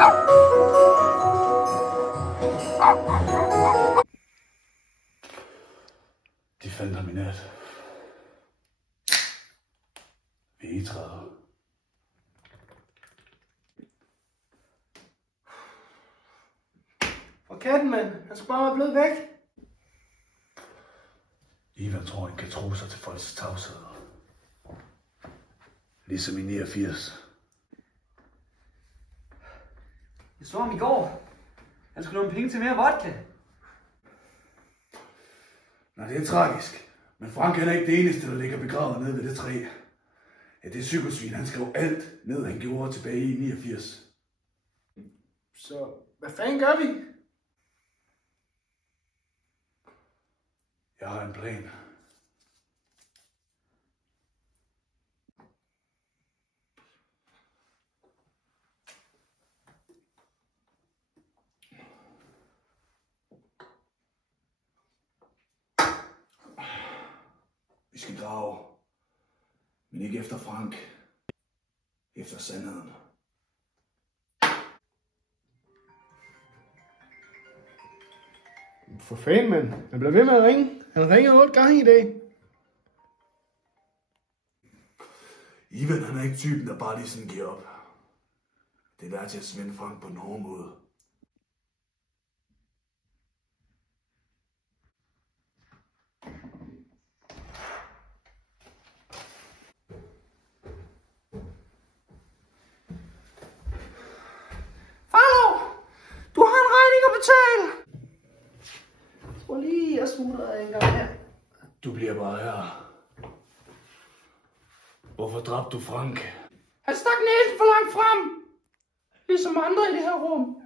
De fandt ham i nat. Ved egetræet. Hvor katten, mand? Han skulle bare være blevet væk. Ivan tror, han kan tro sig til folks tavshed. Ligesom i 89. Jeg så ham i går. Han skulle låne penge til mere vodka. Nej, det er tragisk. Men Frank er ikke det eneste, der ligger begravet nede ved det træ. Ja, det er psykosvin. Han skrev alt ned, han gjorde tilbage i 89. Så hvad fanden gør vi? Jeg har en plan. Vi skal grave. Men ikke efter Frank. Efter sandheden. For fanden, mand. Han bliver ved med at ringe. Han ringer 8 gange i dag. Ivan, han er ikke typen, der bare lige sådan giver op. Det er der til at svinde Frank på den hårde måde. Farlo! Du har en regning at betale! Jeg tror lige, jeg smutter en gang her. Du bliver bare her. Hvorfor dræbte du Frank? Han stak næsen for langt frem. Ligesom andre i det her rum.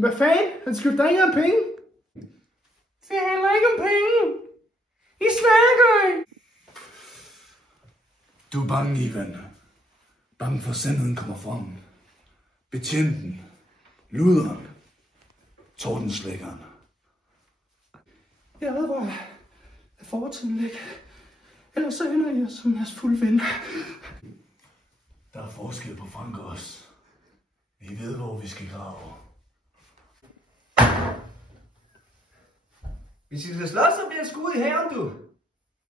Hvad fanden? Han skyldte dig ikke om penge. Det handler ikke om penge. I snakker. Du er bange, Ivan. Bange for, at sandheden kommer frem. Betjenten. Luderen. Tordenslæggeren. Jeg ved, hvor fortiden ligger. Ellers så ender jeg som jeres fulde ven. Der er forskel på Frank og os. Vi ved, hvor vi skal grave. Hvis I skal slås, så bliver jeg skudt i haven, du.